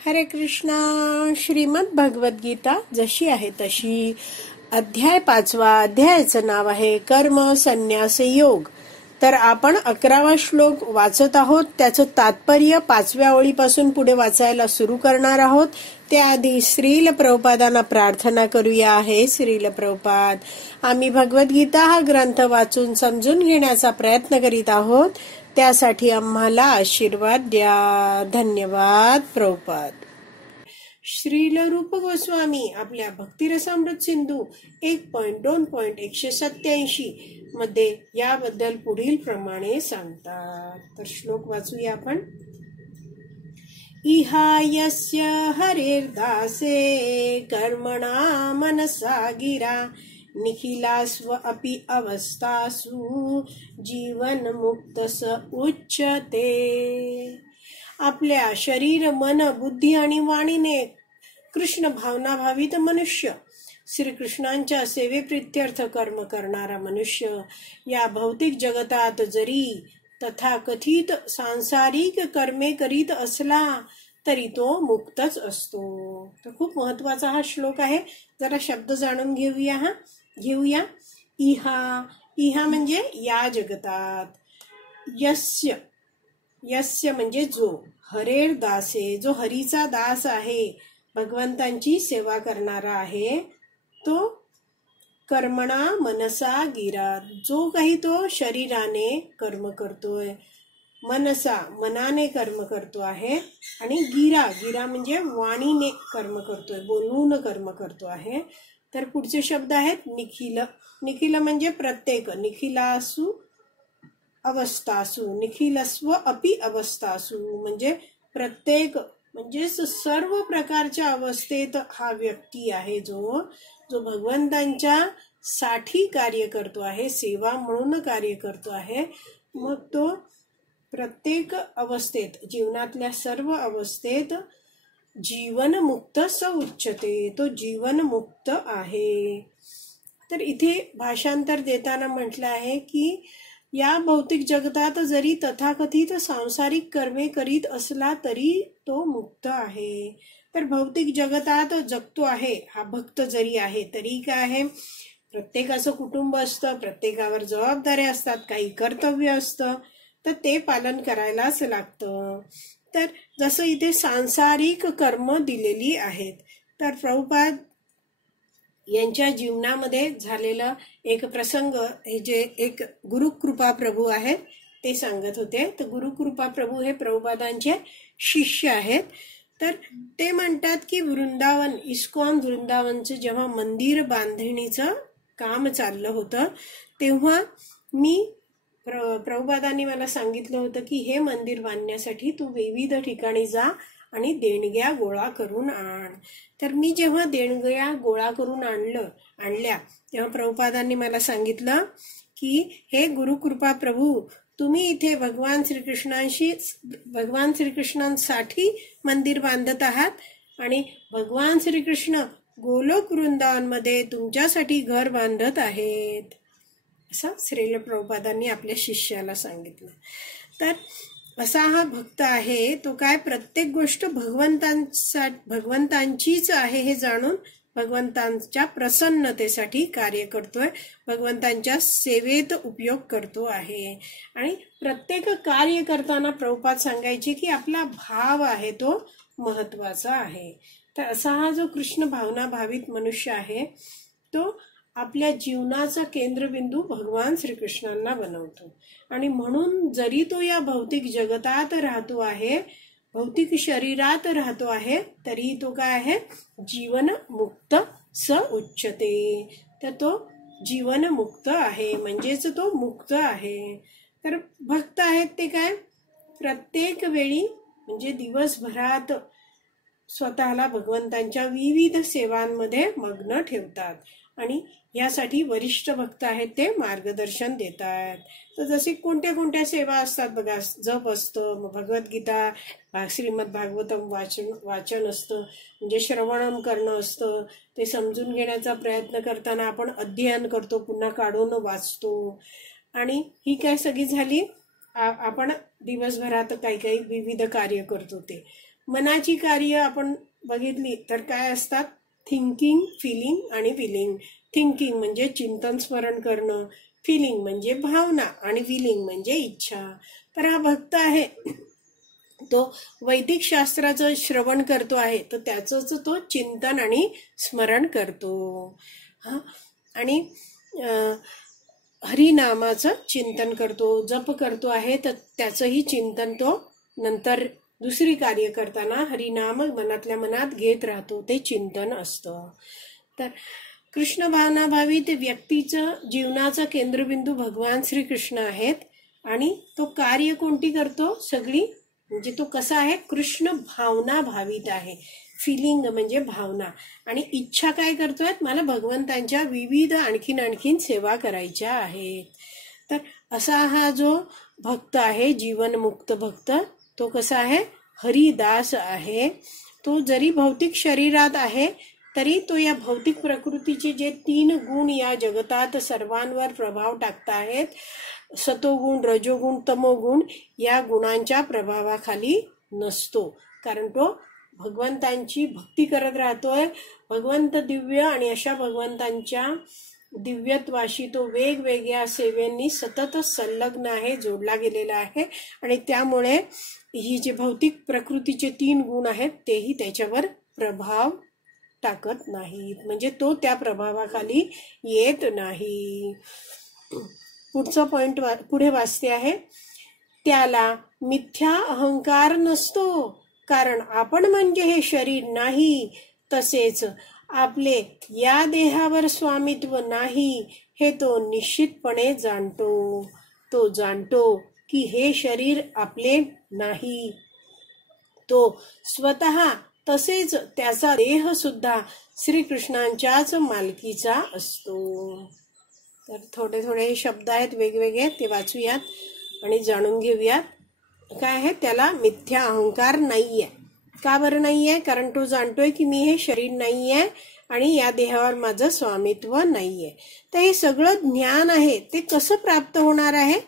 हरे कृष्णा. श्रीमद भगवत गीता जशी आहे तशी, अध्याय 5. अध्यायाचं नाव आहे कर्म संन्यास योग. तर आपण 11वा श्लोक वाचत आहोत. त्याचं तात्पर्य 5व्या ओळीपासून पुढे वाचायला सुरू करणार आहोत. त्याआधी श्रील प्रभुपादांना प्रार्थना करूया. आहे श्रील प्रभुपाद, आम्ही भगवद्गीता हा ग्रंथ वाचून समजून घेण्याचा प्रयत्न करीत आहोत. त्यासाठी आम्हाला आशीर्वाद द्या. धन्यवाद प्रभुपाद. श्रील रूप गोस्वामी आपल्या भक्तिरसामृत सिंधू 1.2.187 मध्ये याबद्दल पुढील प्रमाणे सांगतात. तर श्लोक वाचूया आपण. इहायस्य हरेर्दासे कर्मणा मनसा गिरा निखिलास्व अपि अवस्थासु जीवन मुक्त स उच्यते. आपल्या शरीर मन बुद्धी आणि वाणीने कृष्ण भावना भावित मनुष्य, श्रीकृष्णांच्या सेवेप्रित्यर्थ कर्म करणारा मनुष्य या भौतिक जगतात जरी तथाकथित सांसारिक कर्मे करीत असला तरी तो मुक्तच असतो. तर खूप महत्वाचा हा श्लोक आहे. जरा शब्द जाणून घेऊया. इहा म्हणजे या जगतात, यस्य म्हणजे जो, हरेर दासे जो हरीचा दास आहे, भगवंतांची सेवा करणारा आहे, तो कर्मणा मनसा गिरा जो काही तो शरीराने कर्म करतोय, मनसा मनाने कर्म करतो आहे, आणि गिरा म्हणजे वाणीने कर्म करतोय, बोलून कर्म करतो आहे. तर पुढचे शब्द आहेत निखिल म्हणजे प्रत्येक, निखिलासु अवस्थासु, निखिलस्व अपि अवस्थासु म्हणजे प्रत्येक म्हणजे सर्व प्रकारच्या अवस्थेत हा व्यक्ती आहे जो भगवंतांच्या साठी कार्य करतो आहे, सेवा म्हणून कार्य करतो आहे. मग तो प्रत्येक अवस्थेत, जीवनातल्या सर्व अवस्थेत जीवन मुक्त स उच्यते, तो जीवन मुक्त आहे. तर इथे भाषांतर देताना म्हटलं आहे की या भौतिक जगतात जरी तथाकथित सांसारिक कर्मे करीत असला तरी तो मुक्त आहे. तर भौतिक जगतात जगतो आहे हा भक्त जरी आहे तरी काय आहे, प्रत्येकाचं कुटुंब असतं, प्रत्येकावर जबाबदाऱ्या असतात, काही कर्तव्य असतं, तर ते पालन करायलाच लागतं. तर जसं इथे सांसारिक कर्म दिलेली आहेत. तर प्रभुपाद यांच्या जीवनामध्ये झालेला एक प्रसंग, हे जे एक गुरुकृपा प्रभू आहेत ते सांगत होते. तर गुरुकृपा प्रभू हे प्रभुपादांचे शिष्य आहेत. तर ते म्हणतात की वृंदावन, इस्कॉन वृंदावनचं जेव्हा मंदिर बांधणीचं काम चाललं होतं तेव्हा प्रभुपादांनी मला सांगितलं होतं की हे मंदिर बांधण्यासाठी तू विविध ठिकाणी जा आणि देणग्या गोळा करून आण. तर मी जेव्हा देणग्या गोळा करून आणल्या तेव्हा प्रभुपादांनी मला सांगितलं की हे गुरुकृपा प्रभू, तुम्ही इथे भगवान श्रीकृष्णांसाठी मंदिर बांधत आहात आणि भगवान श्रीकृष्ण गोलोक वृंदावनमध्ये तुमच्यासाठी घर बांधत आहेत, असं श्रील प्रभुपादांनी आपल्या शिष्याला सांगितलं. तर असा हा भक्त आहे, तो काय प्रत्येक गोष्ट भगवंतांचीच आहे हे जाणून भगवंतांच्या प्रसन्नतेसाठी कार्य करतोय, भगवंतांच्या सेवेत उपयोग करतो आहे. आणि प्रत्येक कार्य करताना प्रभुपाद सांगायचे की आपला भाव आहे तो महत्वाचा आहे. तर असा हा जो कृष्ण भावना भावित मनुष्य आहे तो आपल्या जीवनाचा केंद्रबिंदू भगवान श्रीकृष्णांना बनवतो. आणि म्हणून जरी तो या भौतिक जगतात राहतो आहे, भौतिक शरीरात राहतो आहे, तरी तो काय आहे, जीवन मुक्त स उच्यते. तर तो जीवन मुक्त आहे, म्हणजेच तो मुक्त आहे. तर भक्त आहेत ते काय प्रत्येक वेळी म्हणजे दिवसभरात स्वतःला भगवंतांच्या विविध सेवांमध्ये मग्न ठेवतात आणि यासाठी वरिष्ठ भक्त आहेत ते मार्गदर्शन देतात. तर जसे कोणत्या सेवा असतात बघा, जप असतं, भगवद्गीता श्रीमद भागवतम वाचन असतं, म्हणजे श्रवणम करणं असतं, ते समजून घेण्याचा प्रयत्न करताना आपण अध्ययन करतो, पुन्हा काढून वाचतो. आणि ही काय सगळी झाली आपण दिवसभरात काही विविध कार्य करतो ते. मनाची कार्य आपण बघितली तर काय असतात? थिंकिंग, फिलिंग आणि विलिंग. थिंकिंग म्हणजे चिंतन स्मरण करणं, फिलिंग म्हणजे भावना आणि विलिंग म्हणजे इच्छा. तर हा भक्त आहे तो वैदिक शास्त्राचं श्रवण करतो आहे, तर त्याचंच तो चिंतन आणि स्मरण करतो. हा, आणि हरिनामाचं चिंतन करतो, जप करतो आहे, तर त्याचंही चिंतन तो नंतर दुसरी कार्य करताना हरिनाम मनातल्या मनात घेत राहतो, ते चिंतन असतं. तर कृष्ण भावनाभावी ते व्यक्तीचं जीवनाचा केंद्रबिंदू भगवान श्रीकृष्ण आहेत. आणि तो कार्य कोणती करतो? सगळी म्हणजे तो कसा आहे? कृष्ण भावना भावित आहे. फिलिंग म्हणजे भावना, आणि इच्छा काय करतोय? मला भगवंतांच्या विविध आणखीन सेवा करायच्या आहेत. तर असा हा जो भक्त आहे, जीवनमुक्त भक्त, तो कसा आहे? हरिदास आहे. तो जरी भौतिक शरीरात आहे तरी तो या भौतिक प्रकृतीचे जे 3 गुण या जगतात सर्वांवर प्रभाव टाकताहेत, सतोगुण, रजोगुण, तमोगुण, या गुणांच्या प्रभावाखाली नसतो. कारण तो भगवंतांची भक्ती करत राहतोय. भगवंत दिव्य, आणि अशा भगवंतांच्या दिव्यत्वाशी तो वेगवेगळ्या सेवेंनी सतत संलग्न आहे, जोडला गेलेला आहे. आणि त्यामुळे ही जे भौतिक प्रकृतीचे 3 गुण आहेत तेही त्याच्यावर प्रभाव टाकत नाहीत, म्हणजे तो त्या प्रभावाखाली येत नाही. पुढचा पॉइंट पुढे वाचते आहे. त्याला मिथ्या अहंकार नसतो, कारण आपण म्हणजे हे शरीर नाही, तसेच आपले या देहावर स्वामित्व नाही, हे तो निश्चितपणे जाणतो. तो जाणतो की हे शरीर आपले नाही. तो स्वतः तसेच त्याचा देह सुद्धा श्रीकृष्णांच्याच मालकीचा असतो. तर थोडे थोडे शब्द आहेत वेगवेगळे, ते वाचूयात आणि जाणून घेऊयात. काय आहे? त्याला मिथ्या अहंकार नाहीये. का बरं नाहीये? कारण तो जाणतोय की मी हे शरीर नाहीये आणि या देहावर माझं स्वामित्व नाहीये. तर हे सगळं ज्ञान आहे ते कसं प्राप्त होणार आहे?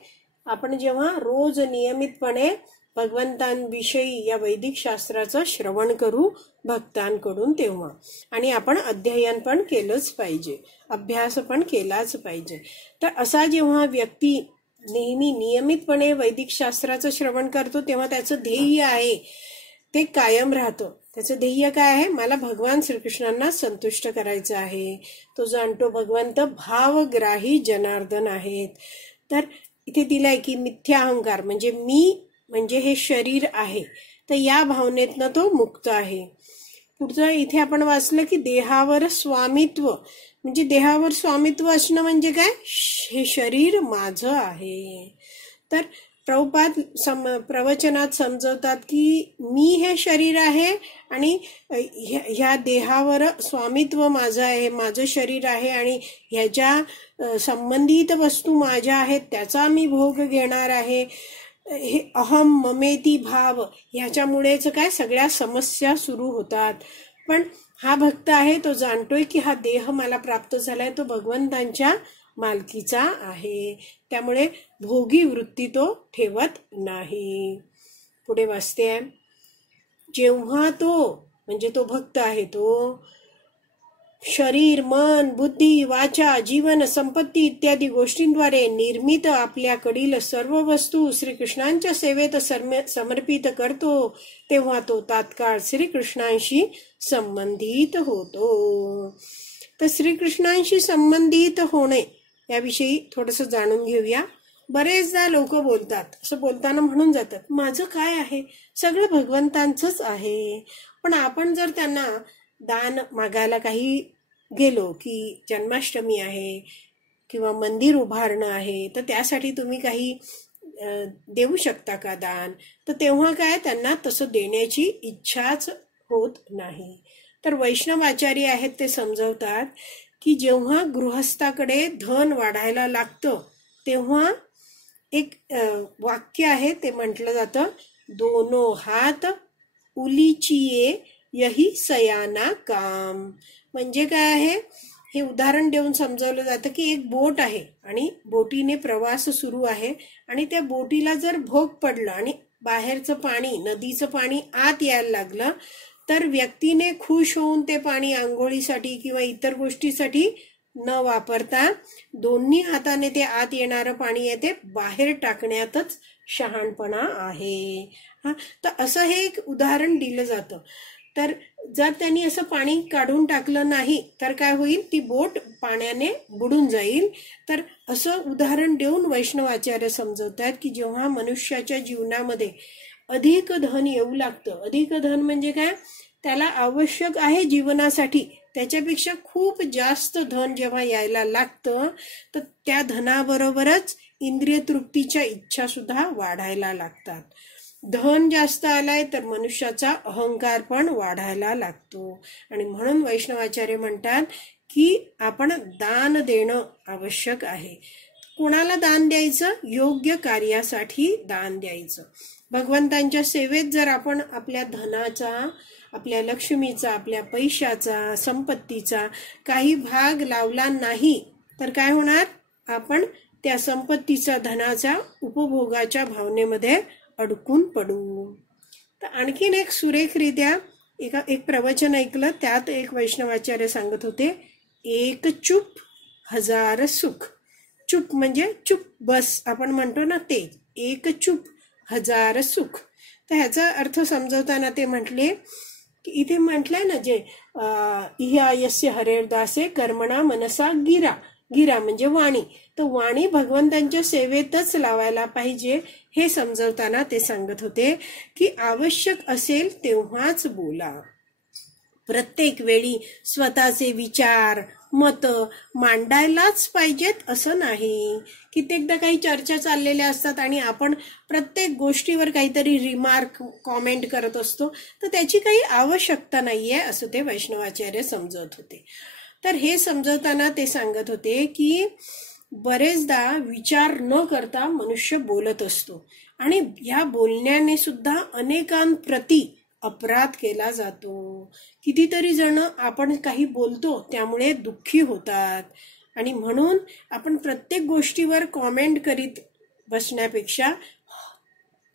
आपण जेव्हा रोज नियमितपणे भगवंतांविषयी या वैदिक शास्त्राचं श्रवण करू भक्तांकडून, तेव्हा. आणि आपण अध्ययन पण केलंच पाहिजे, अभ्यास पण केलाच पाहिजे. तर असा जेव्हा व्यक्ती नेहमी नियमितपणे वैदिक शास्त्राचं श्रवण करतो, तेव्हा त्याचं ध्येय आहे ते कायम राहतं. त्याचं ध्येय काय आहे? मला भगवान श्रीकृष्णांना संतुष्ट करायचं आहे. तो जाणतो भगवंत भावग्राही जनार्दन आहेत. तर इथे दिलाय की मिथ्या अहंकार म्हणजे मी म्हणजे हे शरीर आहे, तर या भावनेतनं तो मुक्त आहे. पुढचं इथे आपण वाचलं की देहावर स्वामित्व, म्हणजे देहावर स्वामित्व असणं म्हणजे काय? हे शरीर माझं आहे. तर प्रभुपाद प्रवचनात समजवतात की मी हे शरीर आहे आणि ह्या देहावर स्वामित्व माझं आहे, माझं शरीर आहे, आणि ह्याच्या संबंधित वस्तू माझ्या आहेत, त्याचा मी भोग घेणार आहे. हे अहम ममेती भाव, ह्याच्यामुळेच काय सगळ्या समस्या सुरू होतात. पण हा भक्त आहे तो जाणतोय की हा देह मला प्राप्त झालाय, तो भगवंतांच्या मालकीचा आहे. त्यामुळे भोगी वृत्ती तो ठेवत नाही. पुढे वाचते आहे. जेव्हा तो म्हणजे तो भक्त आहे, तो शरीर, मन, बुद्धी, वाचा, जीवन, संपत्ती इत्यादी गोष्टींद्वारे निर्मित आपल्याकडील सर्व वस्तू श्रीकृष्णांच्या सेवेत समर्पित करतो, तेव्हा तो तात्काळ श्रीकृष्णांशी संबंधित होतो. तर श्रीकृष्णांशी संबंधित होणे याविषयी थोडंसं जाणून घेऊया. बरेचदा लोक बोलतात, असं बोलताना म्हणून जातात, माझं काय आहे? सगळं भगवंतांचंच आहे. पण आपण जर त्यांना दान मागायला काही गेलो की जन्माष्टमी आहे किंवा मंदिर उभारणं आहे, तर त्यासाठी तुम्ही काही देऊ शकता का दान? तर तेव्हा काय त्यांना तसं देण्याची इच्छाच होत नाही. तर वैष्णवाचार्य आहेत ते समजवतात की जेव्हा गृहस्थाकडे धन वाढायला लागतं तेव्हा एक वाक्य आहे ते म्हटलं जातं, दोनो हात उलीचिये यही सयाना काम. म्हणजे काय आहे? हे उदाहरण देऊन समजावलं जातं की एक बोट आहे आणि बोटीने प्रवास सुरू आहे, आणि त्या बोटीला जर भोग पडलं आणि बाहेरचं पाणी, नदीचं पाणी आत यायला लागलं तर व्यक्तीने खुश होऊन ते पाणी आंघोळीसाठी किंवा इतर गोष्टीसाठी न वापरता दोन्ही हाताने ते आत येणारं पाणी आहे ते बाहेर टाकण्यातच शहाणपणा आहे. तर असं हे एक उदाहरण दिलं जातं. तर जर त्यांनी असं पाणी काढून टाकलं नाही तर काय होईल, ती बोट पाण्याने बुडून जाईल. तर असं उदाहरण देऊन वैष्णवाचार्य समजवतात की जेव्हा मनुष्याच्या जीवनामध्ये अधिक धन येऊ लागतं, अधिक धन म्हणजे काय, त्याला आवश्यक आहे जीवनासाठी त्याच्यापेक्षा खूप जास्त धन जेव्हा यायला लागतं तर त्या धनाबरोबरच इंद्रिय तृप्तीच्या इच्छा सुद्धा वाढायला लागतात. धन जास्त आलाय तर मनुष्याचा अहंकार पण वाढायला लागतो. आणि म्हणून वैष्णवाचार्य म्हणतात की आपण दान देणं आवश्यक आहे. कोणाला दान द्यायचं? योग्य कार्यासाठी दान द्यायचं. भगवंतांच्या सेवेत जर आपण आपल्या धनाचा, आपल्या लक्ष्मीचा, आपल्या पैशाचा, संपत्तीचा काही भाग लावला नाही तर काय होणार, आपण त्या संपत्तीचा, धनाचा उपभोगाच्या भावनेमध्ये अडकून पडू. तर आणखीन एक सुरेखरित्या एक प्रवचन ऐकलं, त्यात एक वैष्णवाचार्य सांगत होते, एक चूप हजार सुख. चूप म्हणजे चूप बस आपण म्हणतो ना, ते एक चूप हजार सुख. तर ह्याचा अर्थ समजवताना ते म्हटले की इथे म्हटलंय ना, जे इहायस्य हरेरदासे कर्मणा मनसा गिरा. गिरा म्हणजे वाणी. तर वाणी भगवंतांच्या सेवेतच लावायला पाहिजे हे समजवताना ते सांगत होते की आवश्यक असेल तेव्हाच बोला. प्रत्येक वेळी स्वतःचे विचार, मत मांडायलाच पाहिजेत असं नाही. कित्येकदा काही चर्चा चाललेल्या असतात आणि आपण प्रत्येक गोष्टीवर काहीतरी रिमार्क, कॉमेंट करत असतो, तर त्याची काही आवश्यकता नाहीये असं ते वैष्णवाचार्य समजवत होते. तर हे समजवताना ते सांगत होते की बरेचदा विचार न करता मनुष्य बोलत असतो आणि या बोलण्याने सुद्धा अनेकांप्रती अपराध केला जातो. कितीतरी जण आपण काही बोलतो त्यामुळे दुःखी होतात आणि म्हणून आपण प्रत्येक गोष्टीवर कॉमेंट करीत बसण्यापेक्षा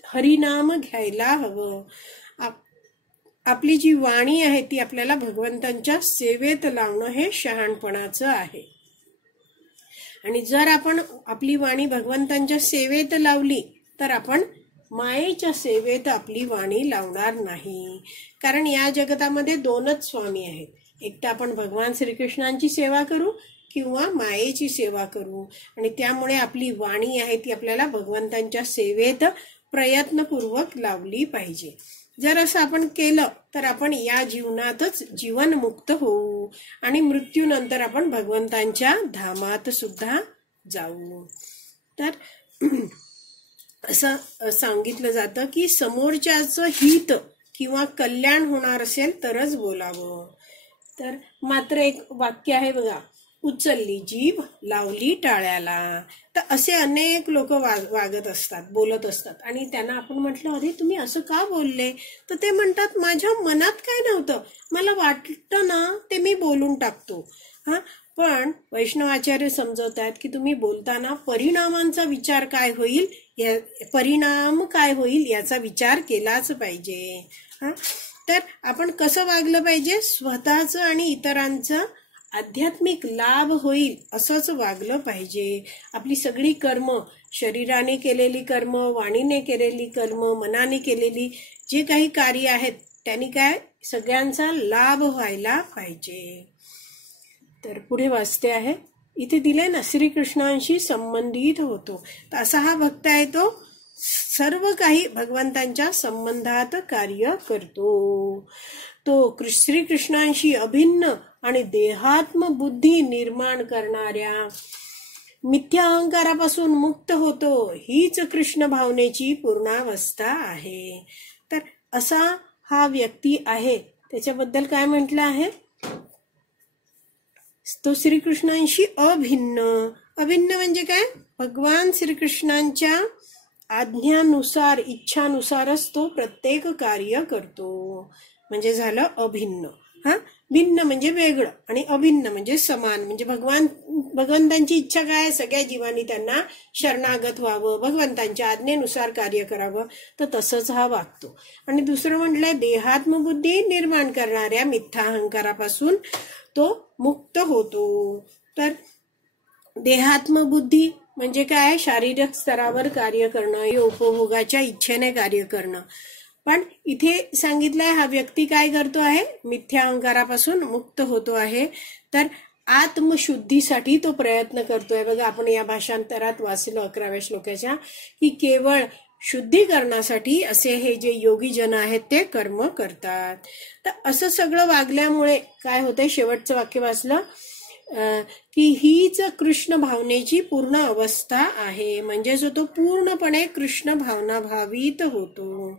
हरिनाम घ्यायला हवं. आपली जी वाणी आहे ती आपल्याला भगवंतांच्या सेवेत लावणं हे शहाणपणाचं आहे. आणि जर आपण आपली वाणी भगवंतांच्या सेवेत लावली तर आपण मायेच्या सेवेत आपली वाणी लावणार नाही. कारण या जगतामध्ये दोनच स्वामी आहेत, एक तर आपण भगवान श्रीकृष्णांची सेवा करू किंवा मायेची सेवा करू. आणि त्यामुळे आपली वाणी आहे ती आपल्याला भगवंतांच्या सेवेत प्रयत्नपूर्वक लावली पाहिजे. जर असं आपण केलं तर आपण या जीवनातच जीवनमुक्त होऊ आणि मृत्यूनंतर आपण भगवंतांच्या धामात सुद्धा जाऊ. तर असं सांगितलं जातं की समोरच्याचं हित किंवा कल्याण होणार असेल तरच बोलावं. तर मात्र एक वाक्य आहे बघा, उचलली जीभ लावली टाळ्याला. तर असे अनेक लोक वागत असतात, बोलत असतात आणि त्यांना आपण म्हटलं अरे तुम्ही असं का बोलले, तर ते म्हणतात माझ्या मनात काय नव्हतं, मला वाटतं ना ते मी बोलून टाकतो. पण वैष्णवाचार्य समजवतात की तुम्ही बोलताना परिणामांचा विचार काय होईल, परिणाम काय होईल याचा विचार केलाच पाहिजे. तर आपण कसं वागलं पाहिजे, स्वतःचं आणि इतरांचं आध्यात्मिक लाभ होईल असंच वागलं पाहिजे. आपली सगळी कर्म, शरीराने केलेली कर्म, वाणीने केलेली कर्म, मनाने केलेली जे काही कार्य आहेत त्यांनी काय सगळ्यांचा लाभ व्हायला पाहिजे. तर पुढे वाचते आहे, इथे दिलंय ना श्रीकृष्णांशी संबंधित होतो. तर असा हा भक्त आहे, तो सर्व काही भगवंतांच्या संबंधात कार्य करतो. तो श्रीकृष्णांशी अभिन्न आणि देहात्म बुद्धी निर्माण करणाऱ्या मिथ्या अहंकारापासून मुक्त होतो. हीच कृष्ण भावनेची पूर्णावस्था आहे. तर असा हा व्यक्ती आहे, त्याच्याबद्दल काय म्हटलं आहे, तो श्रीकृष्णांशी अभिन्न. अभिन्न म्हणजे काय, भगवान श्रीकृष्णांच्या आज्ञानुसार, इच्छानुसारच तो प्रत्येक कार्य करतो, म्हणजे झालं अभिन्न. भिन्न म्हणजे वेगळं आणि अभिन्न म्हणजे समान. म्हणजे भगवंतांची इच्छा काय आहे? सगळ्या जीवांनी त्यांना शरणागत व्हावं, भगवंतांच्या आज्ञेनुसार कार्य करावं. तर तसंच हा वागतो. आणि दुसरं म्हटलंय देहात्मबुद्धी निर्माण करणाऱ्या मिथ्या अहंकारापासून तो मुक्त होतो. तर देहात्मबुद्धी म्हणजे काय? शारीरिक स्तरावर कार्य करणं, उपभोगाच्या इच्छेने कार्य करणं. पण इथे सांगितलंय हा व्यक्ती काय करतो आहे? मिथ्या अहंकारापासून मुक्त होतो आहे. तर आत्मशुद्धीसाठी तो प्रयत्न करतोय. बघा, आपण या भाषांतरात वाचलं 11व्या श्लोकाच्या, की केवळ शुद्धीकरणासाठी असे हे जे योगी जन आहेत ते कर्म करतात. तर असं सगळं वागल्यामुळे काय होतंय? शेवटचं वाक्य वाचलं की हीच कृष्ण भावनेची पूर्ण अवस्था आहे. म्हणजे जो तो पूर्णपणे कृष्ण भावना भावित होतो.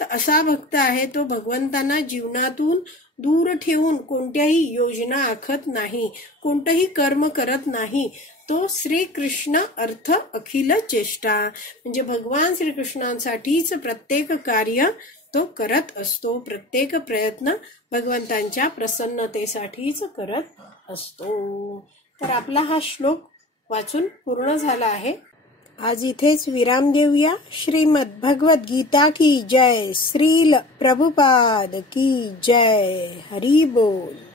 तर असा भक्त आहे तो भगवंतांना जीवनातून दूर ठेवून कोणत्याही योजना आखत नाही, कोणतंही कर्म करत नाही. तो श्रीकृष्ण अर्थ अखिल चेष्टा, म्हणजे भगवान श्रीकृष्णांसाठीच प्रत्येक कार्य तो करत असतो. प्रत्येक प्रयत्न भगवंतांच्या प्रसन्नतेसाठीच करत असतो. तर आपला हा श्लोक वाचून पूर्ण झाला आहे. आज इथेच विराम देऊया. श्रीमद भगवद गीता की जय. श्रील प्रभुपाद की जय. हरी बोल.